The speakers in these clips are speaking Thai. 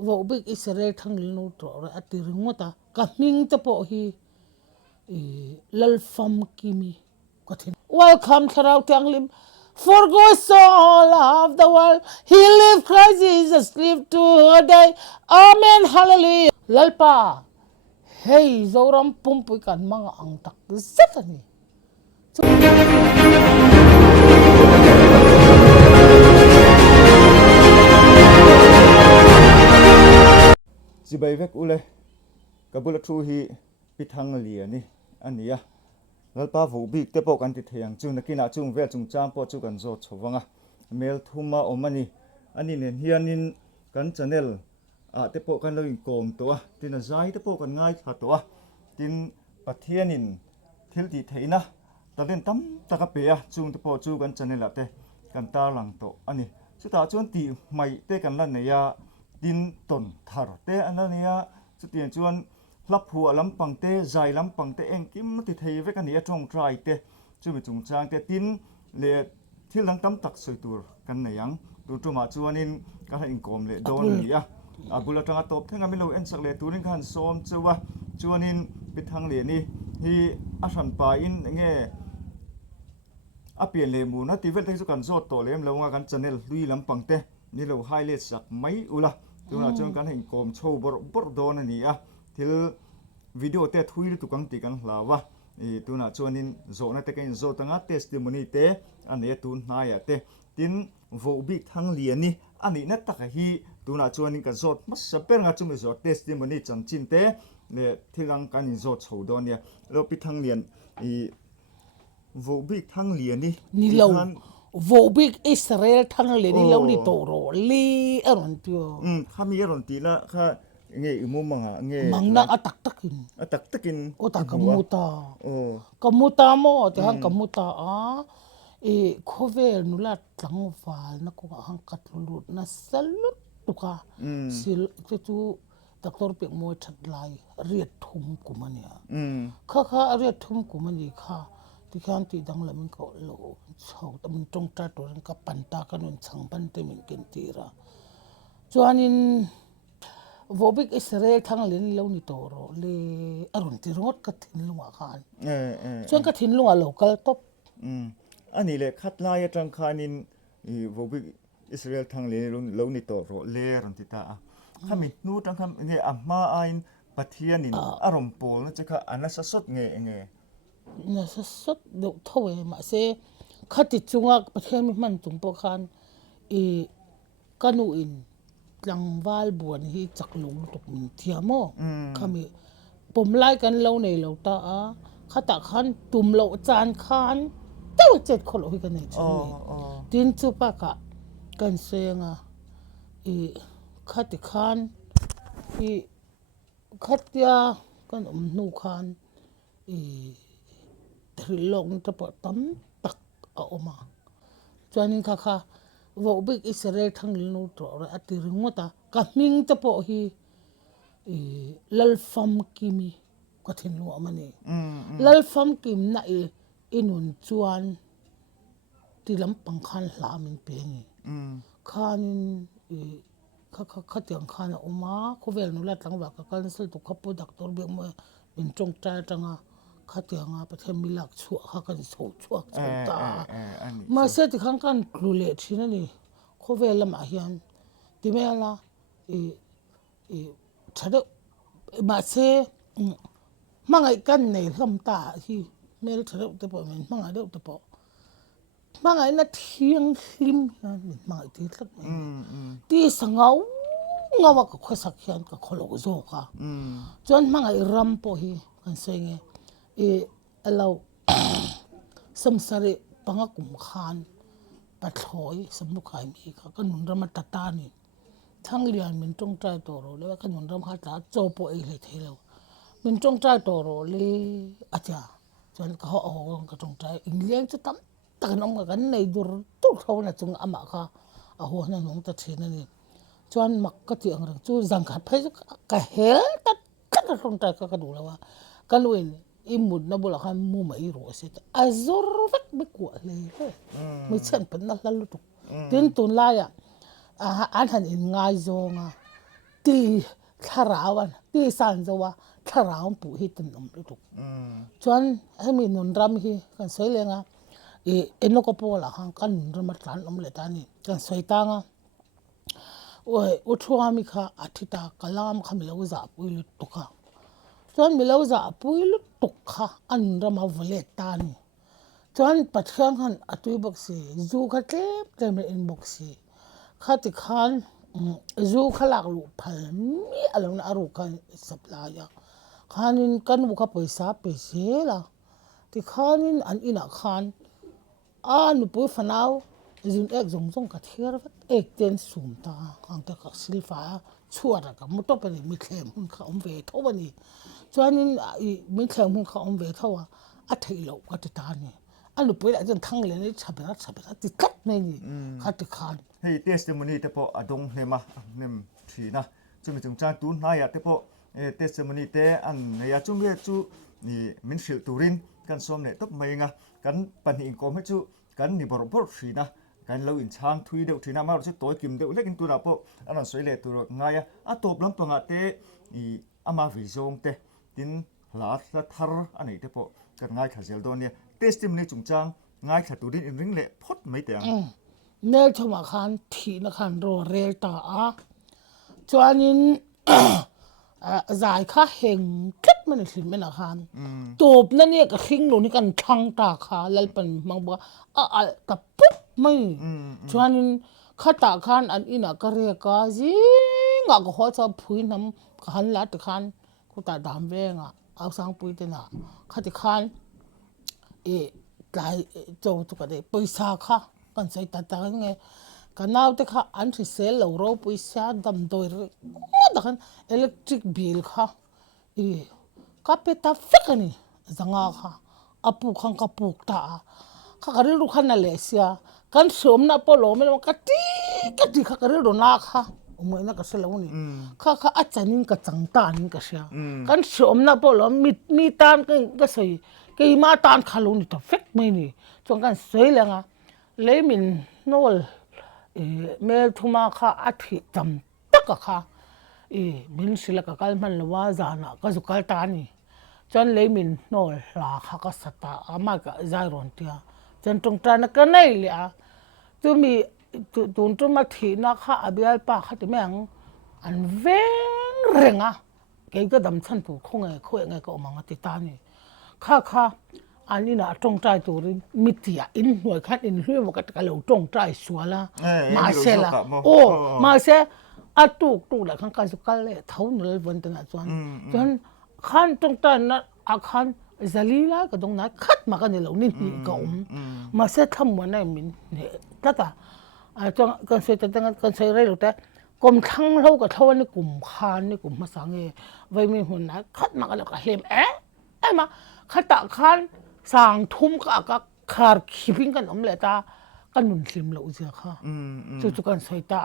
Vohbik Israel Thangliani tro ati ringota ka ming te po hi lalfam kimi kathin. Welcome Tharau Tianglim. For God so loved the world, He lived Christ Jesus lived today. Amen. Hallelujah. Lalpa. Hey, zoram pumpui kan mga ang tak zatani. Zibai vek ule kabula thu hi Thangliani ania Lalpa Vohbik te po kan ti theyang chu nakina chung vel chung cham po chu kan zo chowanga mel thuma omani ani nen hianin kan channel a te po kan lo in kom to a tin a zai te po kan ngai tha to a tin pathianin thil ti theina talen tam taka pe a chung te po chu kan channel ate kan tar lang to ani chuta chuan ti mai te kan lan ne ya tin ton thar te anania chutian chuan lap hu lampang te zai lampang te engkim ti thei vek ani atong trai te chumi chung chang te tin le thil lang tam tak soitur kan neyang tu tuma chuanin ka in kom le don ni a abula tanga top thenga mi lo en sak le turin khan som chuwa chuanin Thangliani hi a hran pa in nge apian le mu na ti vel te chu kan zot to lem lo nga kan channel lui lampang te ni lo highlight sak mai ula tuna chuan kan in kom chho bor don ani a thil video te thui tu kang ti kan hlawa tuna chuanin zona te kan zo tanga testimony te ane tun hnaya te tin Vohbik Thangliani ani na taka hi tuna chuanin kan zot mas saper nga chumi zot testimony chanchin te le thilang kan in zot chhodonia lo Thanglian Vohbik Thangliani ni lo Vohbik Israel Thangliani lo ni toro li aron tio khami aron ti la kha nge imu manga nge mangna atak takin o ta kamuta mo te hang kamuta a khovel nula tlangwal na ko hang katlulut na salut tuka sil te tu doctor pe mo thatlai riat thum kumania kha riat thum kumani kha ti khan ti dang lamin ko lo chau tam tong ta to ka panta kanun changban te min ken tira chuanin Vohbik Israel Thangliani lo ni toro le aron ti rot ka thin lunga khan chuan ka thin lunga local top ani le khatlai atang khanin Vohbik Israel Thangliani lo ni toro le ron ti ta khami nu tang kham nge amma ain pathianin arom pol na chakha anasa sot nge na sot do thowe ma se khati chunga pathian mi man chung po khan kanu in tlangwal buan hi chaklung lutuk min thiamo khami pomlai kan lo nei lo ta a khata khan tum lo chan khan taw chet kholo hi kan nei chu tin chu pa ka kan senga khati khan khatya kan nu khan thrilong ta pa tam tak a oma chuanin kha Vohbik Israel Thangliani tro ati ringota ka ming te po hi lalfam kimi kathin lu amani lalfam kim na inun chuan ti lampang khan hlamin pengi khanin kha tiang khan oma khovel nula tlangwa ka cancel tu khapu doctor be mo min chong ta tanga khatianga pathem milak chu kha kan so chuak ta ma se ti khang kan klule thina ni khovel lam a hian ti mela thado ma se mangai kan nei lam ta hi mel thado te po men mangai do te po mangai na thiang hlim hian mangai ti thlak ti sangau ngawa ka khosak hian ka kholo zo ka chuan mangai ram po hi kan senge alo samsare pangakum khan pathloi samukhai mi kha kanun ram tatani Thanglian min tong trai toro le kanun ram kha ta chopo e le thelo min tong trai toro le acha chuan ka ho ka tong trai ingleng chu tam tanom ka kan nei dur tu thona chung ama kha a ho na nong ta thina ni chuan mak ka ti angrang chu jang kha phai ka hel ta ka tong trai ka du lawa kanwin imud na bula khan mu mai ro se azor vek be ko le mi chen pen na lalu tu tin tun la ya an han in ngai zonga ตีทาราวันตีสันจะว่าทาราวปุหิตันนมลุตุกจวนให้มีนุนรำฮีกันสวยเลยงะเอ็นนกโปล่ะฮังกันนุนรำมาตันนมเลตานี่กันสวยตางะโอ้ยอุทวามิค่ะอาทิตย์กลามขมิลาวซาปุยลุตุกะจวนมิลาวซาปุยลุตุกค่ะอันรำมาเลตานี่จวนปัจจัยหันอตุยบอกสิจูขัดเต็มอินบอกสิขัดขันจูขลักลูพัลมีอะไรนะอารุกันสับลายขันินกันบุคคลสาเปเสละที่ขันินอันอินาขันนุปุยฟนาวจุนเอกจงกัดเทียร์เอกเตนสูมตาขังแต่กับสิลฟ้าชัวร์กับมุตโตเป็นมิเคลมุนเขาอมเวทวันนี้จวนนินมิเคลมุนเขาอมเวทว่าอัฐิโลกัดตานี่อันนุปุยอาจจะทั้งเลยนี่ฉับติดกัดไม่นี่ขัดขันเฮ้ยเทสติมอนีเตปอดงเนมาเนมทีนะจุ่มจุ่มจานตูนนายเตปอเทสติมอนีเตอันเนี่ยจุ่มเยจูนี่มินฟิลตูรินกันสมเนี่ยตบไม่งะกันปัญหาอินคอมให้จูกันนี่บรบทีนะกันเราอินช่างทุยเดียวทีนะมาเราจะตัวกิมเดียวเล็กอินตัวเราปออันนั้นสวยเลยตัวง่ายอ่ะตบลำปังเตอีอามาวิจงเตดินหลาดทาร์อันนี้เตปอกันง่ายขาเซลโดเนี่ยเทสติมอนีจุ่มจางง่ายขาตูรินอินริงเล่พดไม่เตียงเนลชมาคันทีนักขันโรเรลตาจวนนินจ่ายค่าเฮงคิดมันสิไม่นักขันตูบนั่นเนี่ยก็ทิ้งลงนี่กันช่างตาขาแล้วเป็นมังบอกแต่ปุ๊บไม่จวนนินข้าตาขันอันอินักเรียกก็จิงก็หัวจะพูดน้ำขันลัดขันกูตาดำเวงเอาสังพูดนะข้าจะขันกลายโจตุกเดไปสาขากันใส่ตาตาไงกันเอาแต่ข้าอันที่เซลล์เราไปสาดำโดยดักันอิเล็กทริกบิลค่ะก็เป็นตาฟิกนี่จังค่ะอาปุขังกับปุกตาข้าก็เรียกลูกขันนั่นเลยเสียกันสวมน้าปลอมไม่ต้องกัดข้าก็เรียกโดนนักค่ะเหมือนนักก็เสลวนี่ข้าอาจารย์นี่ก็จังตานี่ก็เสียกันสวมน้าปลอมมีตานก็ใส่ก็มาตานขลุ่นนี่ตาฟิกไม่นี่จงกันสวยเลยงะเลยมินโนลเมลทุมาค่ะอาทิตย์จำตักค่ะมินสิลกกัลมันว่าจานะก็สุกัลตานี่จนเลยมินโนลลาค่ะก็สตาอามาก็ใจร้อนเตียจนตรงตานักนั่นเลยตัวมีตัวมาทีนักค่ะอภิอัลปาค่ะที่แม่งอันเวงเร่งเกี่ยวกับดำชั้นตัวคงไงก็ออกมาติดตานี่ค่ะอันนี้นะตรงใจตัวนี้มิติอินหน่วยขั้นอินเรื่องว่าก็เราตรงใจสัวละมาเสละมาเสอะตุกละขั้นการสุกัลเลยเท่านั้นวันนั้นจนขั้นตรงใจนั้นขั้นจะลีลาก็ตรงนั้นคัดมากันเนี่ยเรานี่ก็มาเสทำวันนั้นมินเนี่ยแต่จงกันเสร็จแต่กันเสร็จเลยแต่กลุ่มทั้งเราก็เท่านี้กลุ่มคานนี่กลุ่มมาสังเกตไว้มีหุ่นนะคัดมากันแล้วก็เห็นมาคัดตะคันสั่งทุ่มก็ขาดขีพิงกันเลยตากันหนุนซิมเราเสียค่ะจู่กันใส่ตา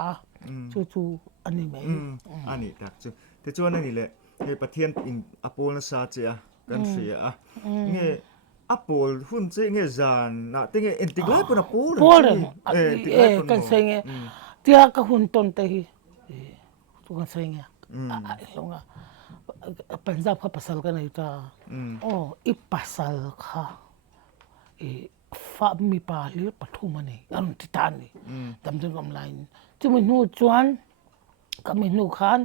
จู่อันนี้ไหมอันนี้แต่จู่นั่นนี่แหละในประเทศอินอโปลซาเจียกันเสียเนี่ยอโปลหุ่นเจ๊เนี่ยจานนะแต่เนี่ยอินทิกไลป์เป็นอโปลกันใส่เนี่ยเดียก็หุ่นต้นเตยจู่กันใส่เนี่ยลงเป็นจับข้าพัสดุกันเลยจ้าอีพัสดุค่ะฟ้ามีปลาเลี้ยปะทุ่มนี่อันที่ตานี่ดำจนกำไลที่มันนู่จวนก็มันนู่ขัน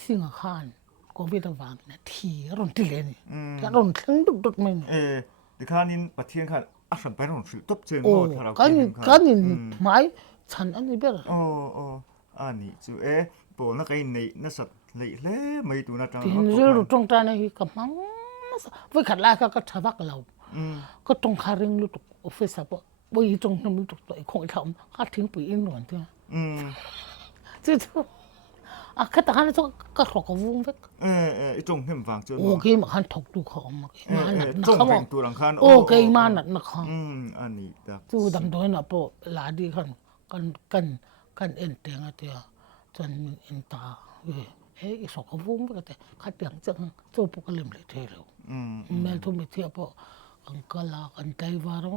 สิ่งขันก็ไม่ต้องวางนะทีรุ่นที่เลยนี่ที่รุ่นทั้งดุดมันที่ข้านินประเทศข้าอาศัยไปรุ่นสุดทบเชิงกันนี่หมายฉันอันนี้เบลอันนี้จู่ปอนักไอ้นี่น่าสัตว์เลยไม่ตัวน่าจังที่นี่รู้ตรงตาเนี่ยก็มังวิขัดไล่ก็ชาวบ้านเราก็ตรงคาริงลุตุกออฟฟิศอะว่าอีตรงนั้นลุตุกตัวไอ้คงไอ้ทำข้าทิ้งปีอินหนวนเถอะจู่แค่แต่ฮันจะก็ถกกับวงเวกอีตรงที่มันฟังจู่โอเคมาฮันถกดูเขามาจงเป็นตัวรังคันโอเคมาหนักนะคะอันนี้จู่ดำโดยน่ะพอลาดีกันเอ็นเตียงอะเตียจนเอ็นตาอีสกวุ้งก็แต่ขัดเตียงจังจู่พวกก็เล่มเลยเท่แล้วแม่ทุ่มเทียบพอกันก็ลากันใจวาระ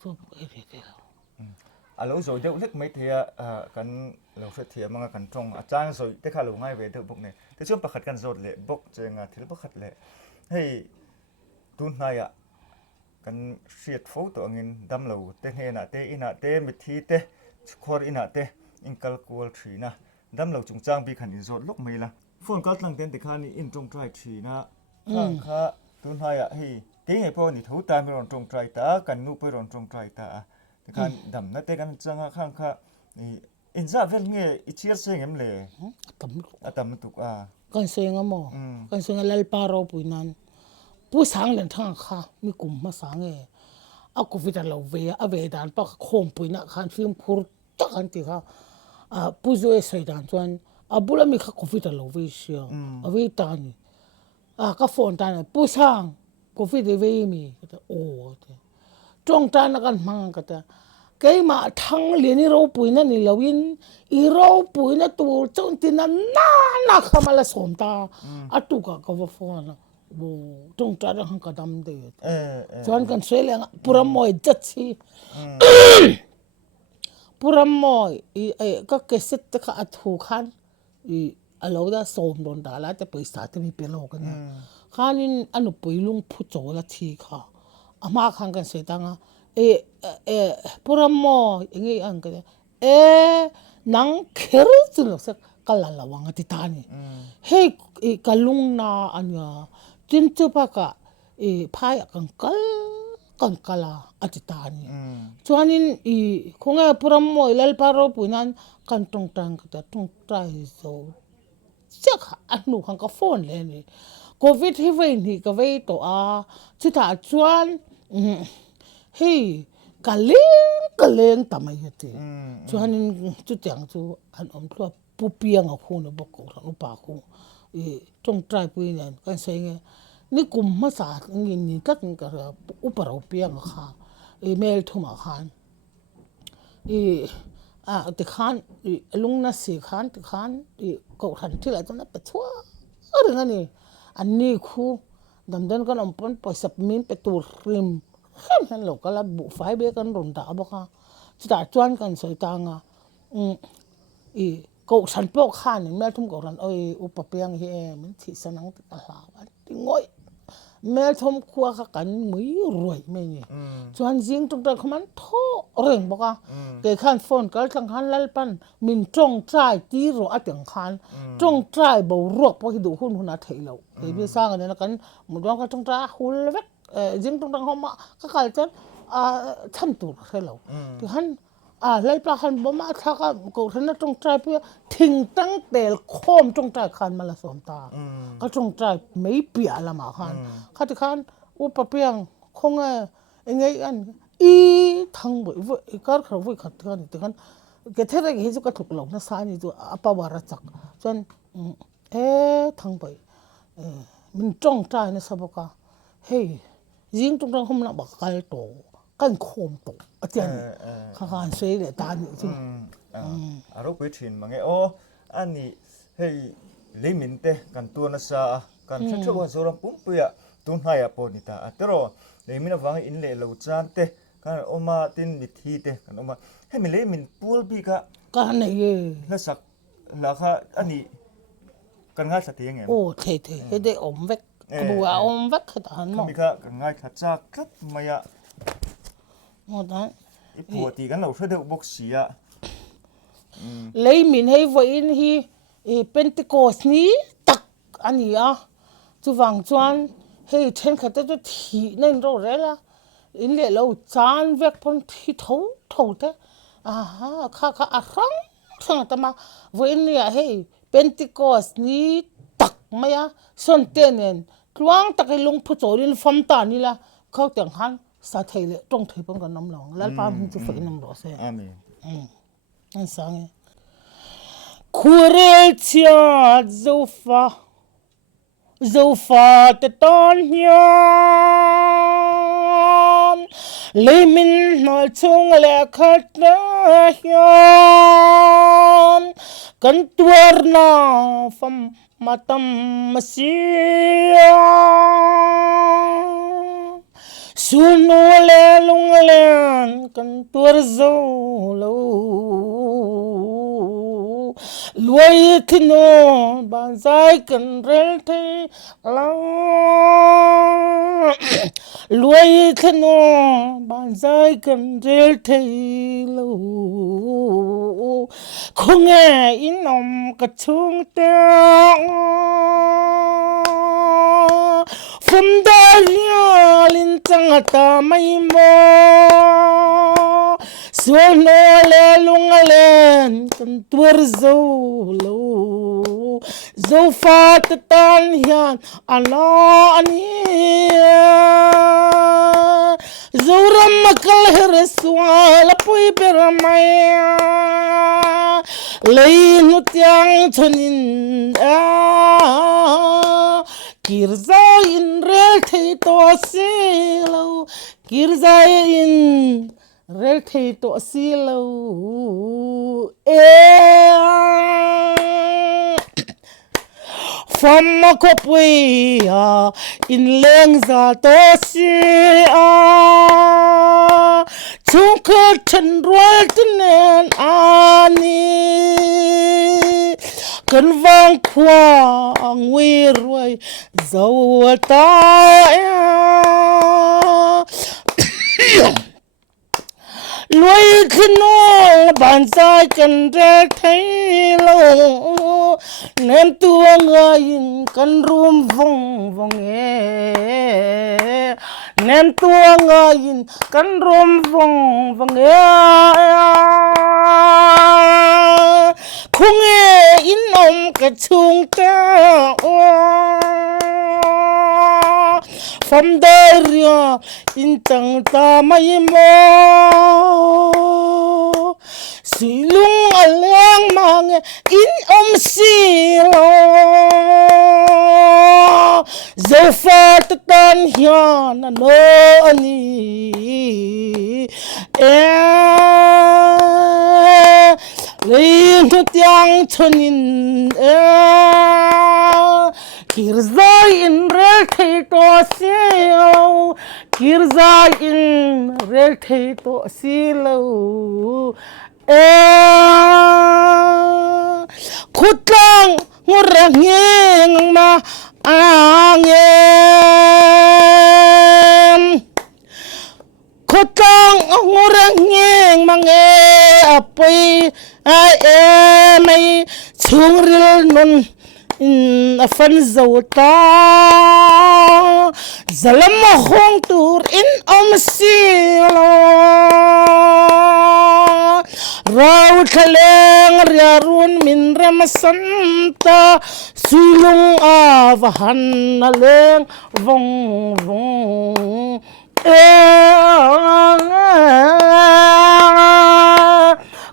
จู่พวกเท่แล้วเราโจเดียวเล็กไม่เทียกัน เราเทียมมันกันตรงอาจารย์สวยแต่ข้าเราง่ายเวเดอร์บกเนี่ยแต่ช่วงประคัดกันโจทย์เลยบกเจงาที่ประคัดเลยให้ตุนนายะกันเสียดฟูตัวเงินดำเราเตะเฮน่ะเตะอินะเตะมิทีเตะคอร์อินะเตะอินคัลคูลทรีนะดำเราจงจ้างปีขันอินโจทย์ลกไม่ละฝนก็ตั้งเต็นแต่ข้านี่อินตรงใจทรีนะข้างข้าตุนนายะให้เตะให้พอนี่ถูตามไปรอนตรงใจตากันงูไปรอนตรงใจตาแต่การดำนั่นเตะกันจังข้างข้านี่อินซาเวลเงี้ยอิเชียร์เสียงเลยตำตุกกันเสียงมั้งกันเสียงเล่าปารอปุยนั้นผู้สังเล่นทางข้ามีกลุ่มมาสังเอากูวิจารณ์เราเวียเวดานปะโคมปุยนักขันฟิล์มพูดตักันติค่ะผู้ช่วยใส่ดานจวนบุลมีข้ากูวิจารณ์เราเวียเชียเวียตานี่ก็ฝนตานี่ผู้สังกูวิจารณ์เวียมีก็โอ้จงใจนักการมังก็แต่แกมาทั้งเรียนเราปุยนั่นนี่เราวินเราปุยนั่นตัวจงตินั้นน่าข้ามาละสมตาตุกก็ว่าฝนบูจงใจนักหังกระดำเดือดส่วนกันสวยเลยปุระมอยจัดสิปุระมอยก็เกษตรก็อัดหูขันเราได้สมโดนด่าแล้วแต่ไปสาธิตมีเปโลกันเนี่ยข้านี่อันนุปุยลุงผู้โจละทีค่ะมาขังกันเสียตังปุระมอยอย่างงี้อันก็นังเครือจุลสักกัลละวังติตานี่เฮ้กัลุงนาอันเนี้ยจินจุปะกะพายกันกลาอติตานี่ส่วนนี้คงปุระมอยเล่าปารอปุยนั้นกันตรงตังก็แต่ตรงใจโซเจ้าอันนู้นขังก็ฝนเลยนี่โควิดที่เว้นนี่ก็เว้นตัวชุดอาจวนเฮ้กะเลงทำไมเหรอส่วนนี้จุดอย่างจุอันอมทั่วปูเปียงเอาคู่นะบอกกันอุปาคู่ตรงใจปุยเนี่ยกันเสียงนี่กลุ่มมาสาดเงินนี่ก็เป็นกระอุปราอุปยังค่ะเมลทุ่มขันติขันลุงน่ะสีขันติขันก็ขันที่ไหนตอนนั้นไปทั่วอะไรเงี้ยนี่อันนี้คู่ดำเดินกันอมปนปล่อยสับมินไปตูริมเห็นหรอกก็ละบุไฟเบกันรุนดาบอกค่ะจะตัดจวนกันสวยตังก็ฉันปกข้านี่แม่ทุ่มก็รันอุปเปียงเฮมันที่สนังติดลาวันที่ง่อยแม่ทุ่มครัวกันมือรวยไม่เนี่ยส่วนจริงตรงแต่เขามันท้อเร่งบอกว่าเกิดขันฝนก็สังขันเล่ปันมินจงใจตีรัวอัดอย่างขันจงใจเบารวกพอที่ดูหุ่นนาเทเราเกิดพิสร้างกันเนี่ยกันหมดว่าก็จงใจหุ่นเล็กจริงตรงแต่เขามาก็กลายเป็นท่านตัวเทเราที่ขันไล่ปลาขันบ่มาถ้าก็ท่านจงใจเพื่อทิ้งตั้งแต่โคมจงใจขันมาละสมตาก็จงใจไม่เปียละมาขันข้าที่ขันอุปเปียงคงไงอันทั้งบ่ก็เขาบ่ขัดกันที่ขันก็เท่าไรเห็นจุกถูกหลงนะสานี่ตัวอปวาระจักจนทั้งบ่มันจงใจนะสบกะเฮ้ยยิงตรงนั้นเขามันบักไก่โตกันโคมโตอาจารย์ข้าการเสียเลยตานี่จริงอารมณ์ไปถินมาไงอันนี้เฮ้ยลิมินเตกันตัวนัสกันเชื่อว่าโซรัมปุ่มเปียตุนหายปอนิตาแต่รอลิมินฟังอินเล่เราจานเตกันออกมาตินมิทีเตกันออกมาให้มันลิมินปูลบีกันไหนแล้วสักแล้วค่ะอันนี้กันง่ายสักทีไงโอ้เท่ๆให้ได้อมเวกบัวอมเวกขนาดนั้นมีค่ะกันง่ายขัดจากครับมายะหมดนั้นปกติกันเราช่วยเด็กบกเสียเลยมินให้ไว้ที่เป็นติโกสนี้ตักอันนี้จุวังจวนให้เช่นขัดตัวที่นั่นเราเรล่ะอินเล่เราจานเวกพนที่เท่าเต้ข้าทั้งแต่มาไว้เนี่ยให้เป็นติโกสนี้ตักไหมส่วนเต้นเนี่ยกลางตะกี้ลงผู้โจรินฟัมตานี่ละเขาแต่งหันสาธิตเลยตรงที่เป็นกันน้ำหลงแล้วป้ามันจะฝึกน้ำหลงเสียอาเมนนั่นสังคูเรชิอาซูฟ้าแต่ตอนยังเลยมินมาชงเล็กขัดยังกันตัวน่าฟัมมาทำมาเสียสุนเลลุงเลนกันตัวโซโล รวยที่โนบ้านใจกันเร็วที่เรารวยที่โนบ้านใจกันเร็วที่เราคงไงอินนมกระชุ่งเตียงฟุมดาลิลินจังตาไม่มอสวนโนเลลุงเลนกันตัวรูโลรูฟาตตันยันอันอันนี้รูรำมักลเฮรสวาลปุยเปรมายเลยนุตยังชนินKirzain relthei to silo Kirzain relthei to silo Famma ko puya in leng za to sia Chungka chan rual tenen ani Kan vang quang we ruai dấu ta Lui khi nói bàn tay cần ra thấy lâu Nên tua người cần rùm vòng vòng nghe Nên tua người cần rùm vòng vòng nghe Không nghe in ông cái chung ta From there in tang ta mai mo Silung alang mang in silo Zofa tan hian no ani Lein tu tiang chonin Kirzai in rel thei to silo Kirzai in rel thei to silo Khutlang ngurang ngeng ma angem Khutlang ngurang ngeng ma nge apoi ai mai chung ril nun in a fan zota zalam hong tur in silo raw thaleng riarun min ramasanta sulung avahan aleng vong vong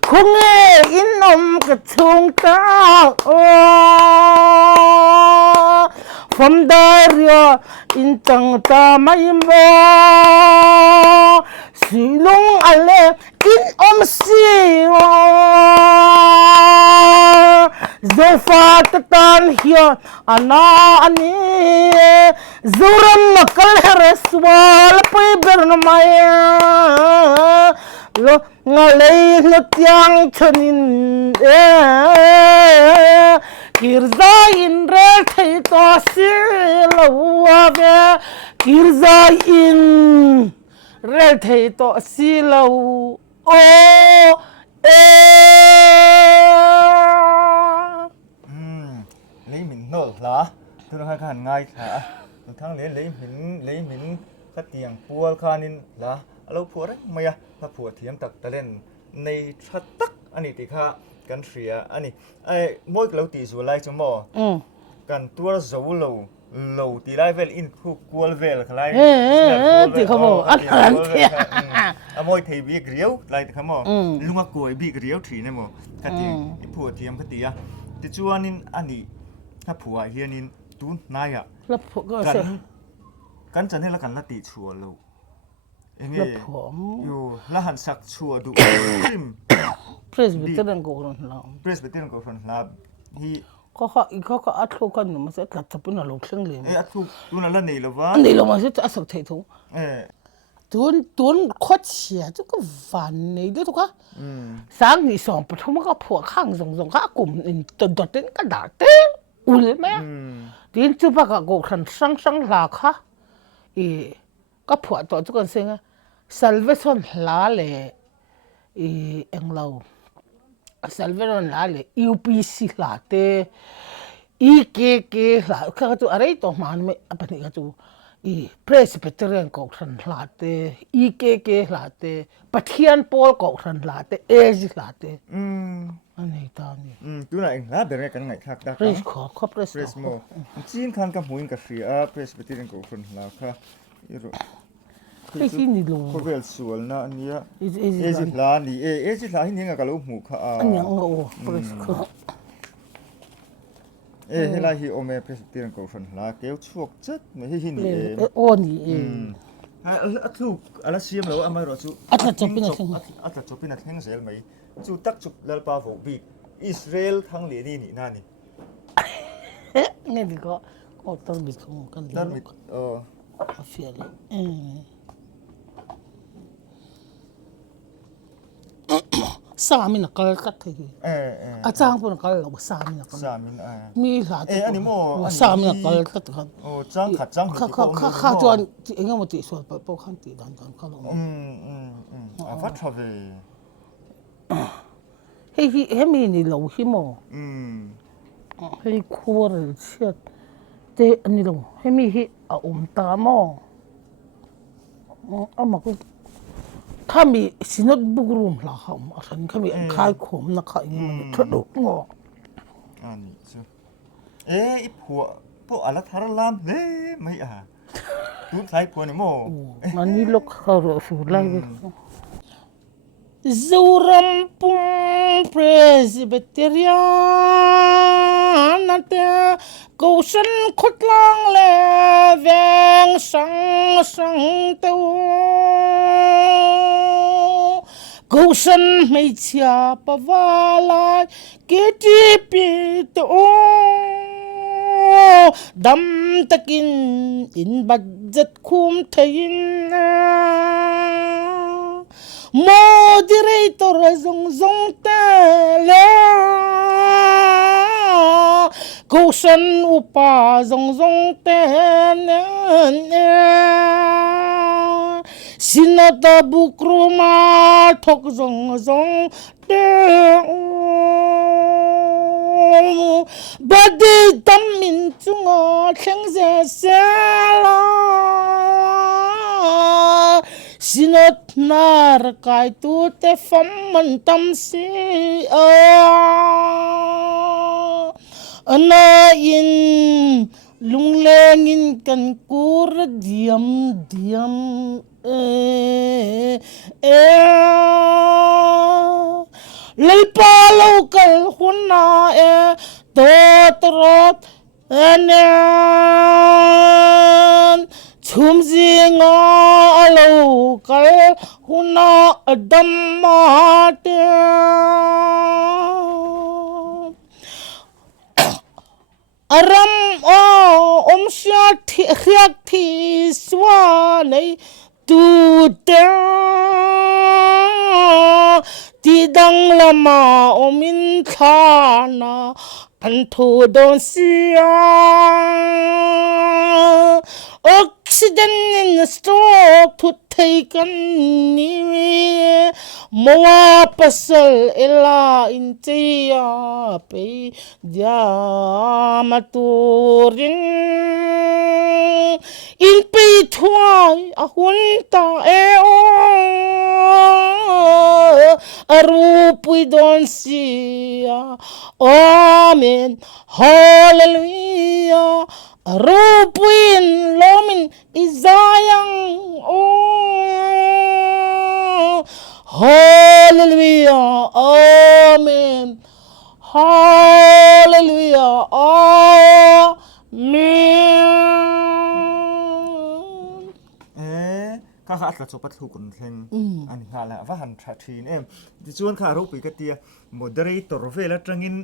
Khung nghe in cái chung ta From there in tang ta mai mo Silung ale in silo Zofa tatan hiya ana ani Zuram makal hereswal pay bernamaya Lo ngalay tiang chonin Kirzain rel thei to silo ave Kirzain rel thei to silo lấy mình nở lá tôi nói khăn ngay cả tôi thằng lấy mình cái tiền pua khanin lá lâu pua đấy mày àถ้าผัวเทียมตักตะเล่นในชัดตักอันนี้ติค่ะกันเสียอันนี้ไอ้มวยเราตีส่วนไรจังบ่กันตัวเราตีไรเวลอินคู่กวลเวลอะไรตีเขาบอกอันนั้นเทียมวยทีบีกเรียวไรติเขาบอกลุงกวยบีกเรียวถีเนี่ยมั้งกันตีผัวเทียมกันตีอ่ะติจวนนินอันนี้ถ้าผัวเฮียนินตูนนายอ่ะกันจะเนี่ยละกันละตีชัวเราแล้วผมอยู่ละหันสักชัวดูPresbyterian go on now Presbyterian go on now he เขาอัดโลกันมันจะตัดทับเป็นอะไรเครื่องเลยอัดทุกดูนั่นละนี่หรอวะนี่เรามาจะอัดสักเท่า tuôn khót xia chứ có vàn này đó thôi sáng ngày sớm bắt đầu các phụ khang rong các cùng tuần đến cái đá té ul mẹ đến chú bác các cụ thần sang là khá các phụ tổ chức con sinh salvation lá lệ anh lâu salvation lá lệ UPC lá té IKK lá các chú ở đây tổ man mấy apa này các chú Presbyterian ko than late IKK late Pathian Paul ko than late AG late ani ta ni tu na eng la bere kan ngai thak ta pres ko pres mo chin khan ka muin ka ria Presbyterian ko than la kha iro hi ni lo ko vel sual na ania AG la ni AG la hi nga ka lo mu kha ani ngo pres ko hela hi ome Presbyterian ko than la keu chuak chat me hi ni o ni a thu ala siam lo amai ro chu atla chopina thing atla chopina theng zel mai chu tak chup Lalpa Vohbik Israel Thangliani ni na ni nge di ko tor bi ko kan dan mit afiale Sami na kal kat hi achang pun kal lo sami na kal samin mi la ani mo sami na kal kat kan chang kha chuan enga mo ti so po khan ti dan kal lo va thave he mi ni lo hi mo he khur chet te ani lo he mi hi a ta mo ama ko kami sinot bugrum la ham asan kami khai khom na kha in thado ngo ani chu i po ala thar lam le mai tu sai po ni mo mani lok kharo su lai zuram pum Presbyterian nate Goshen khotlang le veng sang teu Goshen mei chia pavala KTP to dam takin in budget khum thain moderator zong tele Goshen upa zong tele sinata bukruma thok zong te badi tamin chunga thengze sela sinot nar kai tu te fam man tam si ana in lunglengin kan kur diam Lalpa local huna totrot anan chumzinga local huna adamate aram omsha khiak thi swanai tu ta ti dang lama omin thana pantho don sia oxygen in stroke to take ni moa pasal ela in tia pe maturin in pe thuai a hunta arupui don sia amen hallelujah arupuin lomin izayang hallelujah amen hallelujah amen ka atla chopat thu kun thleng ani hala wa han tha thin em ti chuan kha ro pi ka tia moderator vela tangin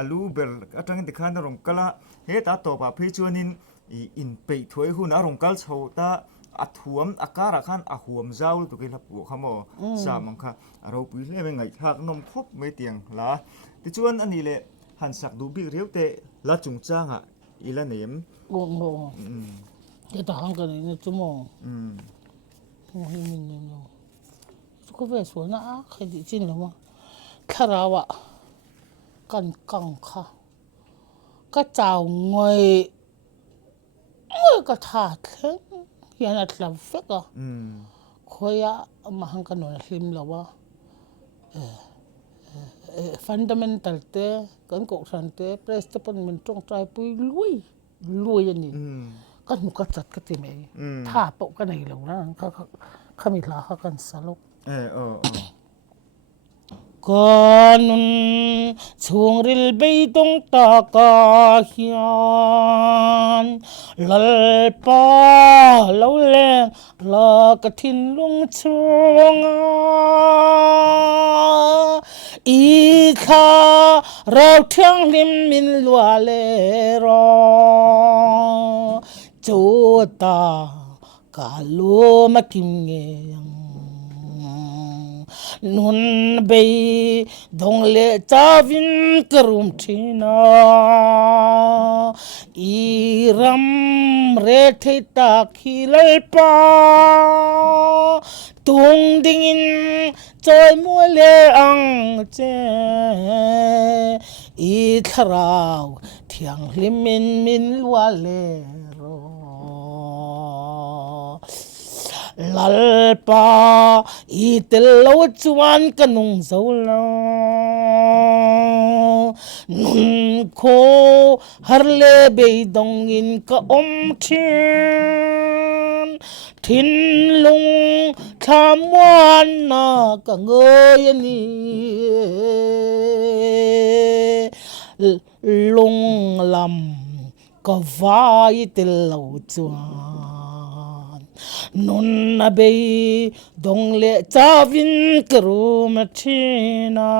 alu ber atangin dikhan rong kala he ta to pa phi chuanin in pe thoi hun a rong kal chho ta อัฐวมอาการขันอาหวมเจ้าตุกินหัวขโมสามังค่ะเราปุ้ยเล่ไม่ไงทักนมครบไม่เตียงละที่ชวนอันนี้เลยหันสักดูบิเรียวเตะละจุงจ้างอ่ะอีละเนมโอ้โหจะต่างกันนี่จุโมงโอ้ยมันยังสุขภาพสวยนะใครดีจริงหรือวะข้าราวะกันกังค่ะก็เจ้าเงยก็ถาดเล่นยันอัดลับเฟกอ่ะคอยะมาหังกันหน่อยหิมแล้ววะfundamental เตะกันกสันเตะ principle มันตรงใจปุยลุยยันนี่กันมุกจัดกันที่ไหนถ้าปกกันไหนแล้วนะเขามีลาเขากันสลบkanun chungril beitong takahian lalpa loleng la kathin lung chunga i kha rau thiang lim min lua le ro chota kalu makim nge nun bay dong le chavin karum thina iram re theta khilal pa tung dingin choi mo le ang che I tharau thiang limin min lua le ro lalpa itel lo chuan kanung zolo nun ko harle be dong in ka thin thin lung thamwan na ka ngơi ni lung lam ka vai tel lo chuan nun na be dong le chavin karum thina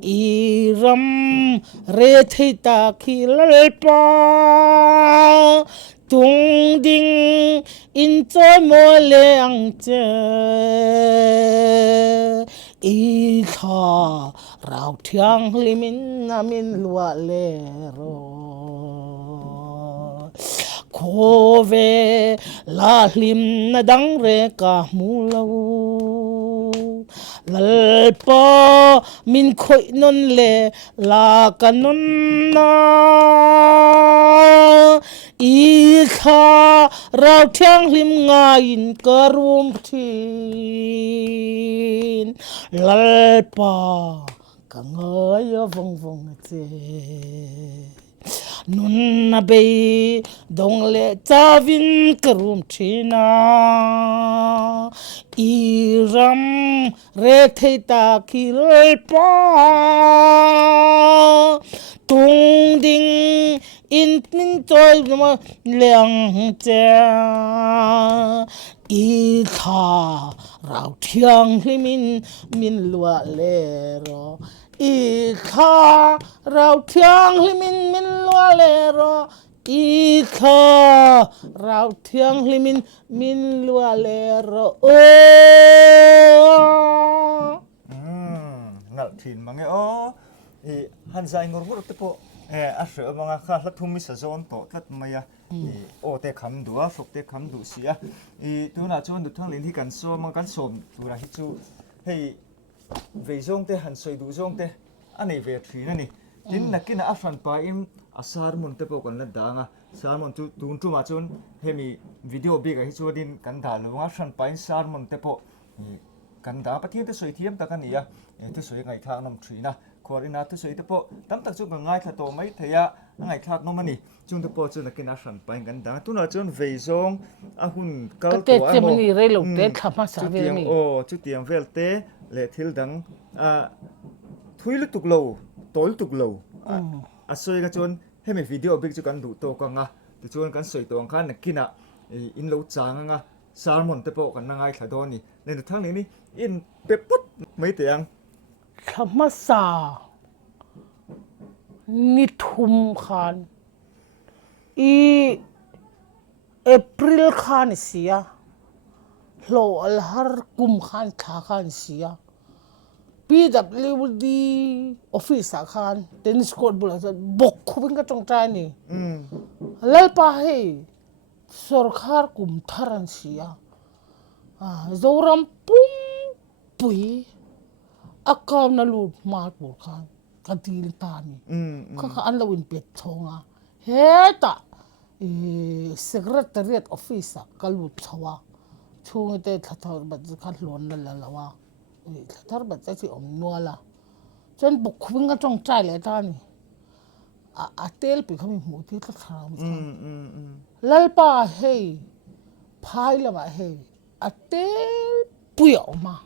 iram re thita khilal pa tung ding in cho mo le ang che I tha rau thiang limin na min lua le ro khove la hlim na dang re ka mulo lalpa min khoi non le la kanon na I kha rau thiang hlim nga in karum thin lalpa ka ngaya vong che nun na be dong le chavin karum thina iram re theta khilal pa tung ding in min choi ma leng cha I tha rau thiang hlimin min lua le ro I kha rau thiang hlimin min lua le ro I kha rau thiang hlimin min lua le ro ngal thin mange o I han zai ngor ngor te po ashe manga kha hlathum mi sa zon to tlat maya o te kham dua sok te kham du sia I tuna chon du thang lin hi kan so ma kan som tura hi chu hei ve zong te han soi du zong te ani ve thina ni tin nakina afran pa im asar mun te po kan la danga sar mun tu tun tu ma chun hemi video big hi chu din kan da lo nga fran pa in sar mun te po kan da pathian te soi thiam ta kan ia te soi ngai thang nam thina khorina te soi te po tam tak chu ngai tha to mai theya ngai thak no mani chung te po chu nakina fran pa in kan da tu na chun ve zong a hun kal to te mani re lo te khama sa ve mi chu tiang vel te le thil dang thui lutuk lo tol tuk lo a soi ga chon hemi video big chu kan du to ka nga ti chon kan soi to khan nakina in lo chang nga salmon te po kan ngai thadoni le thang ni in peput mai te ang khama sa ni thum khan I April khan sia lo al har kum khan tha khan sia PWD office khan tennis court bula bok khubin ka tong tai ni lalpa hei sarkar kum tharan sia zoram pum pui akam na lut mat bul khan kadil tani kha an lawin pet thonga heta secretariat office kalut chawa chung te thathar bat khan lon la lawa thathar bat chi om nuala chen buk khubing ka tong trai le tani a tel pi khami mu ti thla thram lalpa hei phai lama hei a tel puyo ma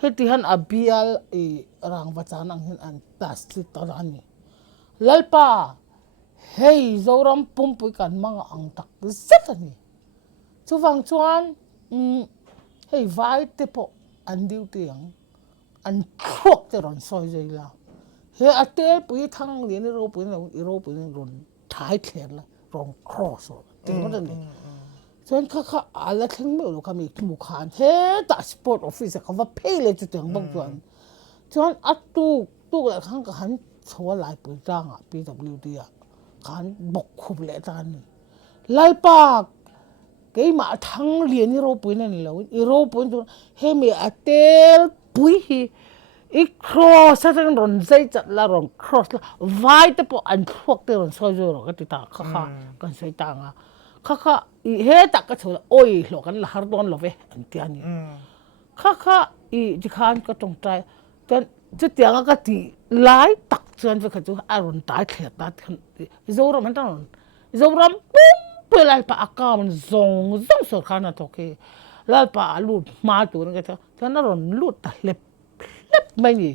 heti han abial rang wachan ang hin an plastic tarani lalpa hei zoram pumpui kan manga ang tak zetani chuwang chuan hei vai te po an diu tiang an khok te ron soi zeila he atel pui thang lian ro pui ron thai thler la ron cross te mo ni chuan kha ala thleng me lo kami tu khan he ta sport office ka va phele chu teng bang chuan atu tu la khang ka han chawa lai pui tanga PWD a khan bok khub le tan ni lalpa cái mà thằng liền đi rô bún này lâu đi rô bún tu he mi atel bui hi i cross sa thằng ron dây chặt la ron cross la vai te po an thuốc te ron soi rồi cái ta kha kan soi ta nga kha i he ta ka chula oi lo kan la har don lo ve an ti ani kha i ji khan ka tong trai kan chu tiang ka ti lai tak chuan ve kha chu a ron tai thlet ta kan zo ro man ta ron zo ram pum lalpa akam zong so khana to ke lalpa lut ma tu nga ta kana ron lut ta lep mai ni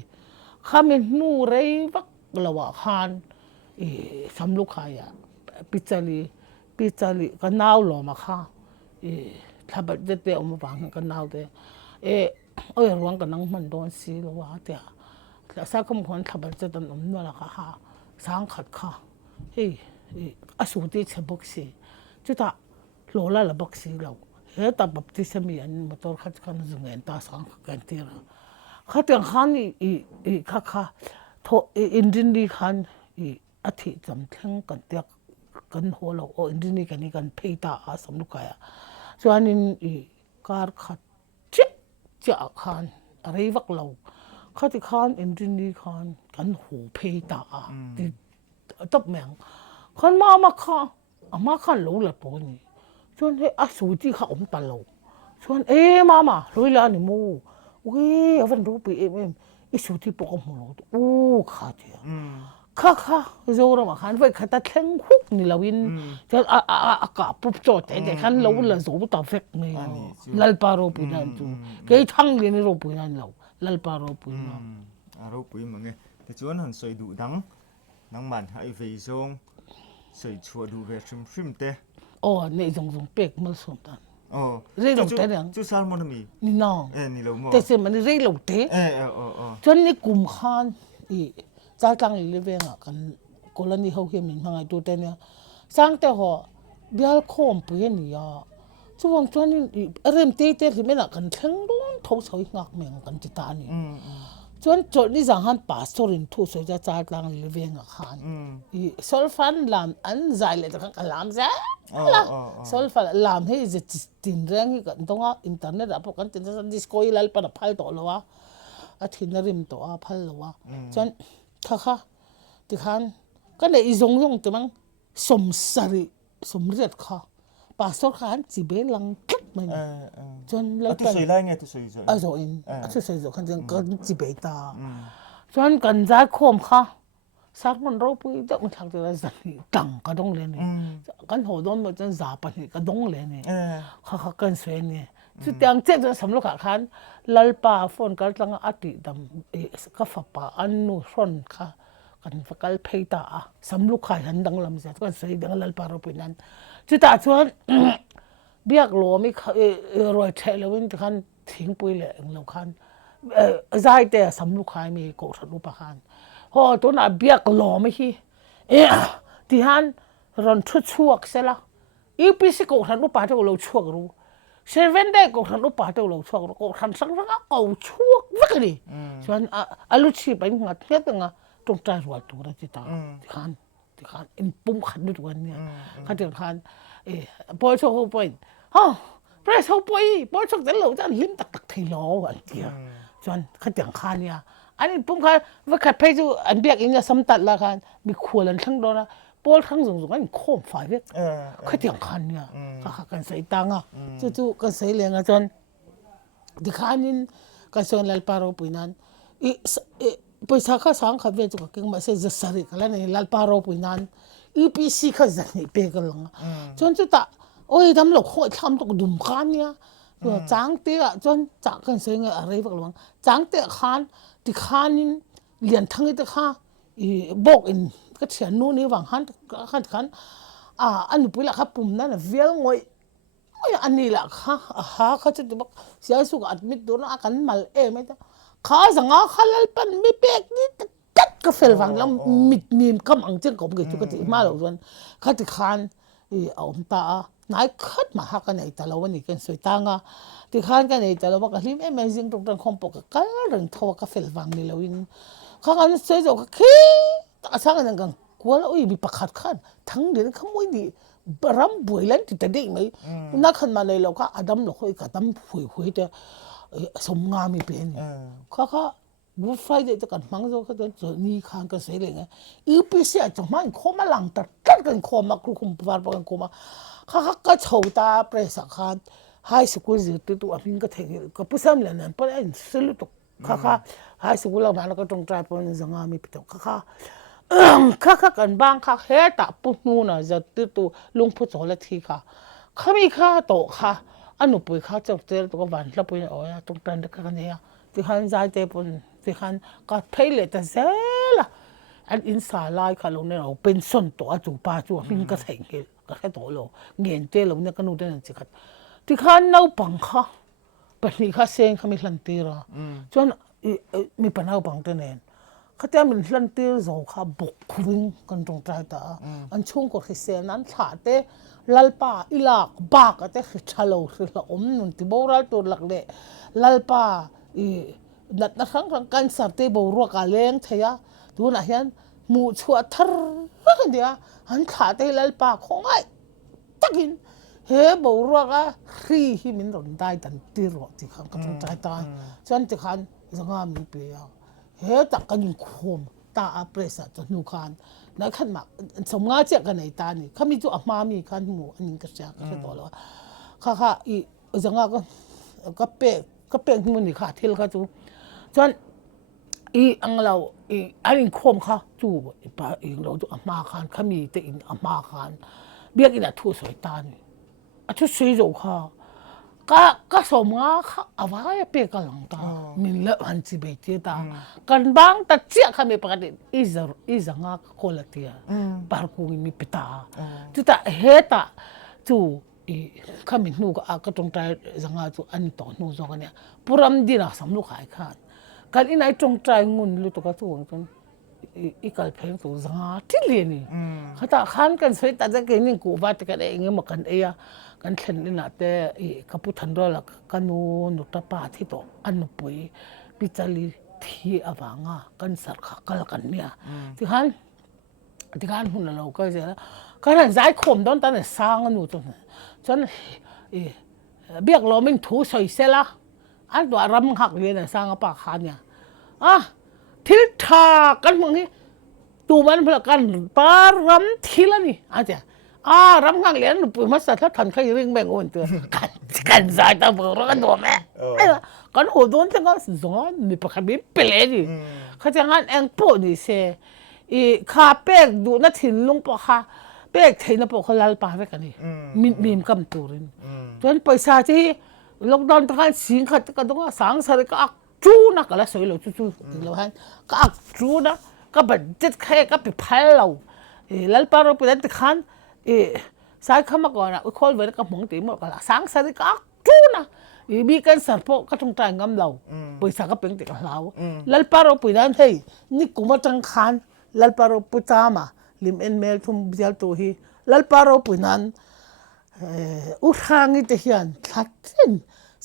khamin nu rei vak lawa khan samlu khaya pichali ka naw lo ma kha thabat de te om wang ka naw de oi ruang ka nang man don si lo wa te sa kam khon thabat je tan om no la kha sang khat kha hei asu ti chabok si chuta lola la boxi lo he ta baptism yan motor khat kan zungen ta sang kan tira khatang khan i kha tho indin ni khan i athi cham thleng kan tek kan holo o indin ni kan pheita a samlu kaya chuanin i kar khat cha khan arei vak lo khati khan indin ni khan kan hu pheita a ti top meng khan ma kha ama khan lo la po ni chuan he a su ti kha om ta lo chuan mama loi la ni mu we avan ru pi em i su ti po ko mu lo kha ti kha zo ra ma khan vai khata thleng huk ni lawin chuan a ka pup cho te khan lo la zo ta vek ni lalpa ro pi nan chu ke thang li ni ro pi nan lo lalpa ro pi na ro pi ma nge te chuan han soi du dang nang man hai ve zong soi chua du ve shim te nei zong pek mal som tan rei lo te dang chu salmon mi ni no ni lo mo te se man rei lo te chuan ni kum khan i cha tang li ve nga kan kolani ho he min hangai tu te ne sang te ho bial khom pu ni ya chuwang chuan ni rem te hi mena kan thleng don tho soi ngak meng kan ti ta ni chuan chol ni jang han pastorin thu so ja cha tlang li ve nga khan i solfan lam an zai le ta kan lam za solfa lam he je tin reng hi kan tonga internet apo kan tin sa discourse lal pa phal to lowa a thin rim to a phal lowa chuan kha ti khan kan nei zong te mang som sari som riat kha pastor khan chi be lang khat mai chuan la tu soi lai nge tu soi zo zo in tu soi zo khan jang kan chi be ta chuan kan za khom kha sak mon ro pui da mun thak te za ni tang ka dong le ni kan ho don mo chan za pa ni ka dong le ni kha kan soi ni chu tiang che jo samlo kha khan lalpa phone kal tlang ati dam ka fa pa an nu ron kha kan fakal pheita a samlu kha han dang lam za kan soi dang lalpa ro pui nan chu ta chuan biak lo mi roi thelawin khan thing pui le lo khan zai te samlu khai mi ko thlu pa khan ho to na biak lo mi hi ti han ron thu chuak sela อีปีสิโกทันรูปาเจ้าเราชั่วรู้เซเว่นได้โกทันรูปาเจ้าเราชั่วรู้โกทันสังรักเอาชั่ววักนี่ส่วนอาลุชีไปงัดเงี้ยตั้งตรงใจรัวตัวนั้นจิตาที่ขันอินปุ่มขันด้วยตัวเนี่ยขันที่ขันพอชกไปฮะพระชกไปพอชกแต่เราจะลิ้มตักไทยล้อวันเดียวส่วนขันที่ขันเนี่ยอันนี้ปุ่มขันว่าขัดไปจูอันเบียกอินจะสำตัดละขันมีขวดทั้งโดนะปอลทั้งส่งอันโค้งฝ่ายเบียกขัดที่ขันเนี่ยข้ากันใส่ตังจู่ๆกันใส่เลี้ยงจนที่ขันนี่กันส่วนเล่าปาร์ปุยนั้นไปสักข้าสังขับเวจุกกิ่งมาเสียจะสริกแล้วเนี่ยลัลปาโรปุยนั้นอีพีซีข้าจะนี่เปกันลงจนจุดตาโอ้ยทำหลอกหัวทำตกดุมขันเนี่ยจางเตะจนจากกันเสียงอะไรบ้างลงจางเตะขันที่ขันนี่เลียนทั้งที่ข้าบอกอินก็เชียนนู่นนี่หวังขันอันนี้ปุยละครับปุ่มนั่นเวลงอยอันนี้แหละค่ะเขาจะบอกเสียสุขอัดมิดโดนอาการmalไม่ได้ข้าสังข้าเล่นเป็นไม่เป๊กนี่ตัดกาแฟฟังแล้วมิดมีมคำอังเจงก็ไม่ถูกที่มาแล้วจนข้าที่ขันเอาตานายขัดมาหากันไอ้ตาเราวันนี้กันสวยตังที่ขันกันไอ้ตาเราบอกลิมamazing ตรงนั้นคอมปกกันเรื่องทัวกาแฟฟังนี่แล้ววินข้ากันสวยจบขี้ตาช่างกันกันกลัวแล้วมีประคัดขันทั้งเดือนขโมยดีบรำบวยเล่นติดเด็กไหมนักขันมาเลยเราก็อดัมเราคุยกับอดัมคุยแต่สมงามีเป็นข้าบูฟไฟเด็กกันมังโจก็จะนี่ข้างก็เสียเลยไงอีพีเสียจังมันโคมาหลังตัดกันโคมาครูคุมปาร์ปกันโคมาข้าก็โชว์ตาเปรสขันไฮสคูลจิตตัวอภิงก็เทงก็ผู้สำเร็จนั้นเพราะไอ้สิลุตุข้าไฮสคูลเรามาแล้วก็ตรงใจพอในสังามีปิดข้ากันบ้างข้าเฮตาปุ่นนู่นจะตัวลุงพูดโจเลทีข้ามีข้าโตข้าอันนู้นปุยข้าจะเจอตัววันแล้วปุยโอ้ยตรงนั้นกันเนี่ยที่ขันใจเจ็บปุ่นที่ขันก็เพลย์แต่เสียละอันอินสาไลข้าลงเนี่ยเราเป็นส่วนตัวจู่ป้าจู่มิงก็เห็นก็แค่ตัวเราเงียนเจเราเนี่ยก็นู่นนั่นสิครับที่ขันเอาปังข้าปัจจุบันข้าเซ็งข้ามีหลังตีระจนมีปัญหาปังตัวเนี่ยข้าจะมีหลังตีระโจข้าบุกวิ่งกันตรงใจตาอันช่วงก็คือเสียนั้นขาดเตลัลปาอิลากบากเตคือชะโลคือละนุนที่โบราณตัวหลักเดลัลปานัดครั้งกันสับเตโบรัวกาเลงเทียดูนะเห็นมูชัวทาร์กันเดียหันขาเตลัลปาคงไงตักินเฮโบรัวกาฮีฮิมินรอนได้ตันตีรอที่ขังกันตรงใจตาฉันที่ขันจะงามีเปียเฮตักกันยิ่งคมตาอัปเรสจนนูคันนักขันมาสมงาเจ้ากันในตานี่ข้ามีตัวอามามีขันหมูอันนี้ก็เสียก็ตัวแล้วข้าอีจะงาก็เป๊กมันนี่ขาทิลข้าจูจนอีอังเราอันนี้คมข้าจูป้าอีเราตัวอามาขันข้ามีแต่อินอามาขันเบียกอินทุ่สวยตานี่ทุ่สวยโจข้าก็สมงาข้าเอาไว้เป๊กกันหลังตามินเล่หันจีเบติตากันบางแต่เจ้าข้ามีประเด็นอีจังงาโคลเตียปาร์กูมีปิตาจุดแต่เฮตาจูข้ามีนูก็ตรงใจจังงาจูอันต่อนูจกันเนี่ยปุรำดีนะสำลูกหายขาดกันอีไหนตรงใจงุนลุตุกตัวจนอีกาเพลงตัวจังงาที่เรียนี่เขาตาขันกันสวยแต่จะเก่งนี่กูว่าจะกันเองมากันกันเช่นนี่นะแต่กับผู้ทันด้วยละกันนุตปาที่โตอันนุปุยพิจารีที่อวังกันสักกันละกันเนี่ยที่ขันหุ่นเราก็จะก็นั่นใจข่มตอนนั้นสร้างนุตรงนั้นจนเบียกเราไม่ถูสวยเสียละอันตัวรำหักเลยนะสร้างปากขันเนี่ยทิลทากันมึงนี่ตัวมันพลังกันปารำทิลนี่อาจจะรำงังเลี้ยนปุ๋ยมาสัตว์ทันใครเร่งแบ่งอุ่นตัวกันสายตาเบิกกันตัวแม่กันหัวโดนจังก็สอนมีประคับมีเปลี่ยนดิเขาจะงานเองปวดดิเซ่ข้าเป็กดูนัดถิ่นลุงปะข้าเป็กถิ่นนับปะเขาลัลปาไปกันนี่มีมกำตัวรินจนไปซาที่ล็อกดาวน์ทางสิงขัดกันตรงสังสารก็อักจูนักอะไรสวยเลยจูเราเห็นก็อักจูนะก็บัดเจ็ดแค่ก็ไปพัลเราลัลปาเราไปเล่นตะขันสายข้ามาก่อนนะคนเวรก็มองตีหมดกันละสังสารก็จูนะมีกันสัตว์พวกก็ตรงใจงำเราไปสักก็เป็นติดเราลัลปาเราไปนั่นเฮ้ยนี่กูมาจังขันลัลปาเราปุจามาลิมเอ็นเมลทุ่มเจลตัวฮีลัลปาเราไปนั่น อุทางิตเฮียนทัดสิน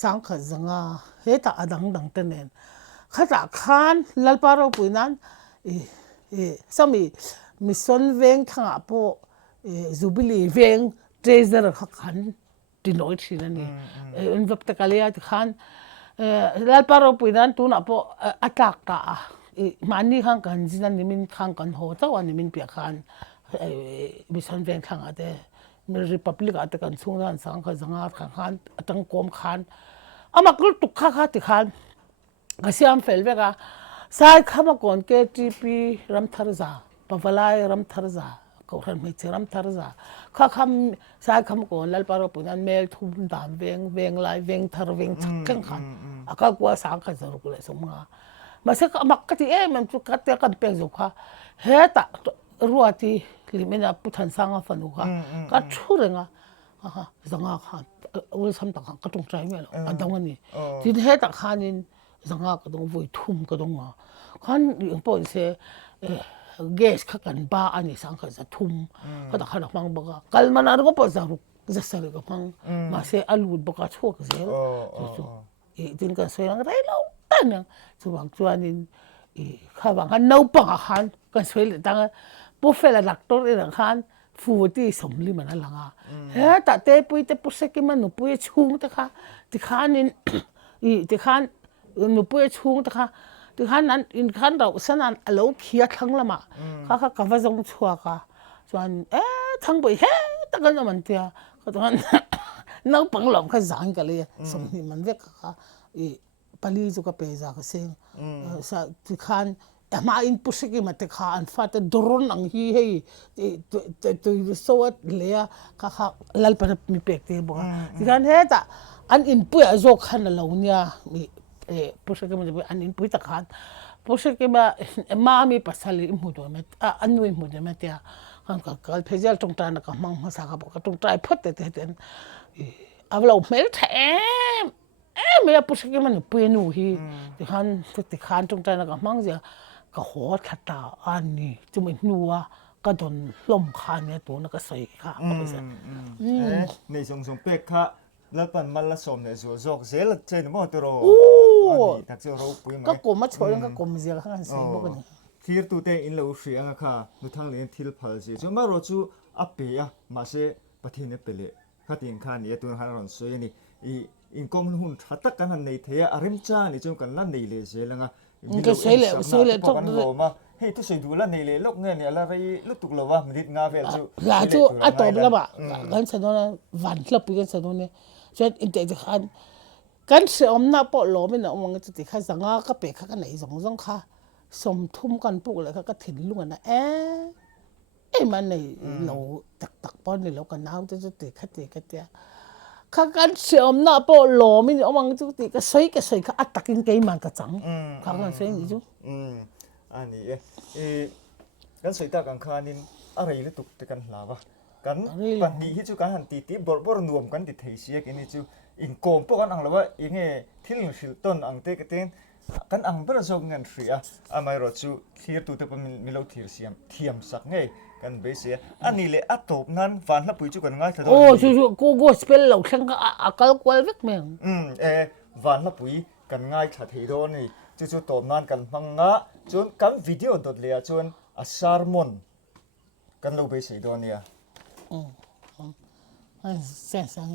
สังขจังเฮตาอดังดังเตนข้าตาขานลัลปาเราปุยนั้นสามีสนเวงข้างปอจูบิลีเวงเทรเซอร์ขันดินอยที่นั่นนี่อินวับตะกาลียที่ขันลัลปาเราปุยนั้นตัวนับปออัตลักตามันนี่ข้างกันจินันนี่มินข้างกันโหเจ้าวันนี้มินเปียขันมีสนเวงข้างอะไรมีริพับลิกอัตกันส่งนั้นสังขจังขันตั้งกรมขันอามากุลตุกข้าติขันก็เสียมเฟลเวกาสายข้ามาก่อนเกทีพีรัมทาร์ซาปาวลายรัมทาร์ซาก็รันไม่เจอรัมทาร์ซาข้าคำสายข้ามาก่อนลัลปาโรปุนันเมลทุ่มดามเวงไลเวงทาร์เวงชักกันขันอาก็กลัวสังขจังรุกเลยสมงามาเสกมักกะที่มันจุกกะเตะกันเป็นจุกค่ะเฮตะรัวที่ลิมินาพุทธันสังอาฟันุค่ะก็ชูเรงอ่ะสังอาค่ะอุลสัมตังก็ต้องใจไม่หรอกอันดังนี้ที่เฮตะขานินสังอาก็ต้องวุ่ยทุ่มก็ต้องอ่ะขันอย่างพอดีเสเกสขักันบ้าอันนี้สังขจะทุ่มก็ต้องขันมังบักกัลมันอะไรก็พอจะรุกจะสรุปกับมังมาเสอลูดบักชั่วก็เสียจู่ๆจินกันสวยอะไรแล้วตั้งยังจู่บางจวนนี่ข้าบางขันน้าปังขันกันสวยเลยตั้งปุ๊บเฟลลักตัวเองขันฟูที่สมลิมันอะไรล่ะเฮ้แต่เตปุยเตปุเสกิมันหนูปุยชุ่มแต่ค่ะที่ขันนี่ที่ขันหนูปุยชุ่มแต่ค่ะที่ขันนั้นอินขันเราสนั่นเราเขียทั้งละมาข้ากับว่าจงชัวค่ะส่วนทั้งปุยเฮ้แต่กันมันเดียก็ตอนน้าปังหลงข้าจางกันเลยสมลิมันเวกค่ะปลีจุกเปย์จากเสียงสักที่ขันมาอินพุชกิมาเตข้าอันฟาดดรอนอังฮีเฮตัวสวัสดิ์เลยข้าลัลปะมีเป็กเตบัวที่ขันเฮตะอันอินพุยจกขันเราเนี่ยมีพุชกิมันจะเป็นอันอินพุยตะขันพุชกิมามีภาษาลิมุดว่าอันนู้นมุดว่าเตียขันกัลเพจตรงตรานักมังมาสักบอกตรงตราพัดเตะเอาเราไม่ได้แถมไม่เอาพุชกิมันปุยนูฮีที่ขันตรงตรานักมังเสียก็หัวขัดตาอันนี้จะไม่นัวก็โดนลมคานเนี่ยตัวนักใส่ค่ะก็ไม่ใช่ในส่งเป็กค่ะแล้วปันมันละสมเนี่ยจอกเซลเจนมอตัวอันนี้ทักเจอเราปุยไหมก็กลมมาช่วยก็กลมเสียข้างเสียพวกนี้ที่ตัวเตอินเราเสียงค่ะนุทางเลี้ยงทิลพัลจีจนมาเราจูอัปเปียมาเสปะเทนเปเล่ข้าติงข้านี่ตัวหันรันสวยนี่อินกอมหุ่นทัดกันในเทียอาริมจ้านี่จนกันลั่นในเลเซลงะก็ใช่เลยทุกเรื่องมาเฮ้ยทุกสิ่งดูแลในเลยลูกเนี่ยอะไรลูกตุกเราว่ามันดิดงาเวลจูลาจูอัตโตบลาบะกันสะดอนวันลับกันสะดอนเนี่ยจนอินเตอร์ขันกันเสียอมหน้าปอหล่อไม่หนาอมกันจะติดข้าสังอาก็เปะข้ากันไหนสองข้าสมทุ่มกันปุ๊กเลยข้าก็ถิ่นลุงนะมันในเราตักป้อนเลยเรากันน้ำจะติดข้าติดข้าเตี้ยข้ากันเสียอมหน้าปอหล่อไม่หนาอมกันจะติดก็ใส่ข้าอัดตักกินเกยมันก็จังข้ากันเสียอย่างนี้จูอันนี้กันสวยตากันข้านินอะไรลูกตุกแต่กันลาวะกันปันดีที่จูกันหันตีบอร์นวมกันติดเทียกันนี่จูอินโกมพวกกันอังละว่าอิงที่ลิงสิลตันอังเตกเตนกันอังเบอร์จงเงินเสียไม่รู้จูที่ตัวเตปมีเราเทียมสักไงกันเบสอันนี้เลยอัตโตนั้นฟันละปุยจูกันง่ายโอ้ชูกูสเปลเราช่างก็อักลกวลเวกเมืองฟันละปุยกันง่ายชัดเจนนี่จู่ๆตบนั้นกันมังงะจนกันวิดีโอตัวเลียจนอาชาร์มอนกันเราไปสิโดนี่เสียง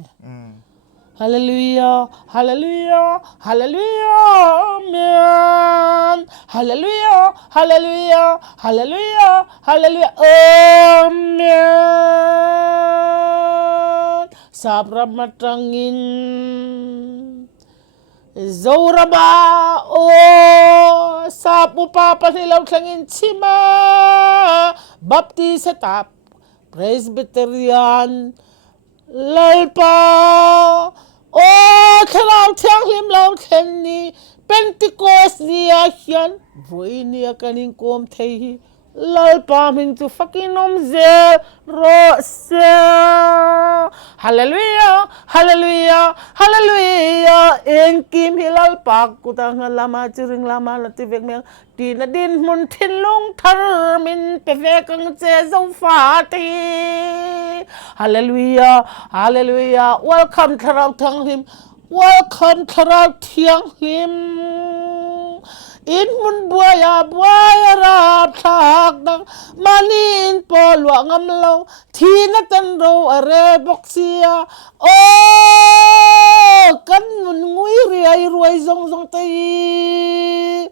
ฮาเลลูยาฮาเลลูยาฮาเลลูยาอาเมนฮาเลลูยาฮาเลลูยาฮาเลลูยาฮาเลลูยาอาเมนสับรับมาตังอินZoraba sapu papa nilaw tlangin sima Baptist tap Presbyterian Lalpa Thalaw tiang lim law tlanni Pentecost niya hiyan Voy niya kaning kom thay lalpa min tu fakinom zel rose. Hallelujah, hallelujah, hallelujah. Engkim hilal pak kutang lama ciring lama lativek mel tina din mun tin lung thar min pevekang che zo fati. Hallelujah, hallelujah. Welcome tharau thang him. Welcome tharau thiang him. In mun buaya rap thak dang manin polwa ngamlo thina tan ro are boksia oh kan mun ngui riai ruai zong tai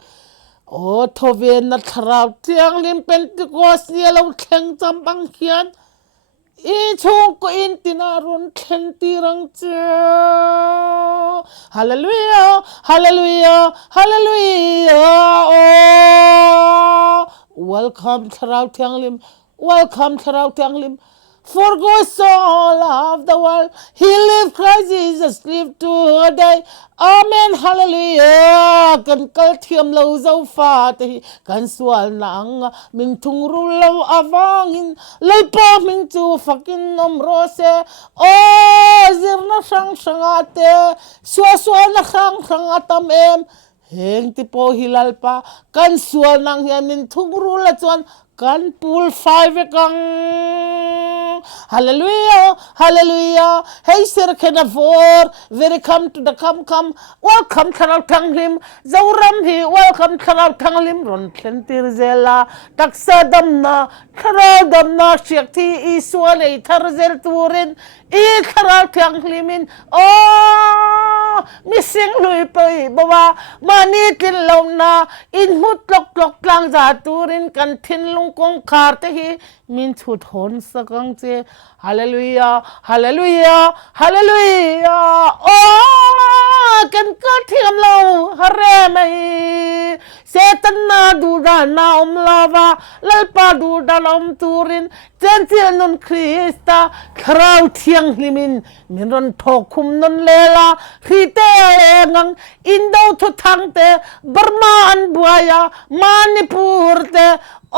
oh thoven na tharau tiang lim pentecost ni lo theng cham bang hian I chung ko in tinarun kentirang cha hallelujah hallelujah hallelujah oh welcome tharau tianglim welcome tharau tianglim for God so loved the world he lived Christ Jesus lived today amen hallelujah kan kal thiam lo zo fa te kan sual nang min thung ru lo awangin leipa min chu fakin nom rose oh zirna sang ate swa na sang atam em heng ti po hilal pa kan sual nang hian min thung ru la chuan kan pul five kang hallelujah hallelujah hey sir kena for very come to the come welcome tharau thanglim zawram hi welcome tharau thanglim ron tlentir zela taksa damna tharau damna shakti iswale tharzel turin I tharau thanglimin oh missing lui pai bawa mani tin lomna in mut lok lang za turin kan thin lung kong khar te hi min chut hon sakang che hallelujah hallelujah hallelujah oh kan ka thiam lo hare mai setan na du da na lava lalpa du da lom turin chen nun krista khrau thiang limin min ron thokum non lela rite ngang indo thu thang te burma an buaya manipur te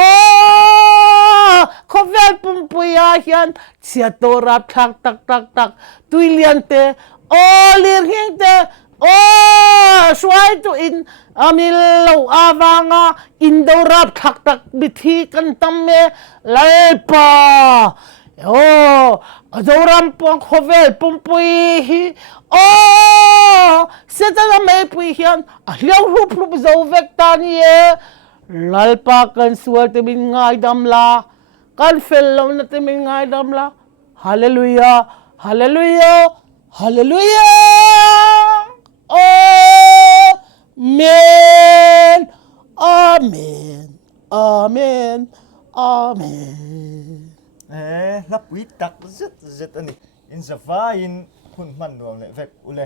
oh khovel pumpuya hian chiatora tak tuilian te oh lir hing te oh swai tu in amil lo avanga indorap tak bithi kan tamme lalpa oh adoram pong khovel pumpui hi oh setala mai pui hian a hliau hlup zo vek tani e lalpa kan sual te min ngai dam la kan fel lo na te min ngai dam la hallelujah hallelujah hallelujah amen amen amen amen lapui tak zet ani in zava in hun man nuam le vek ule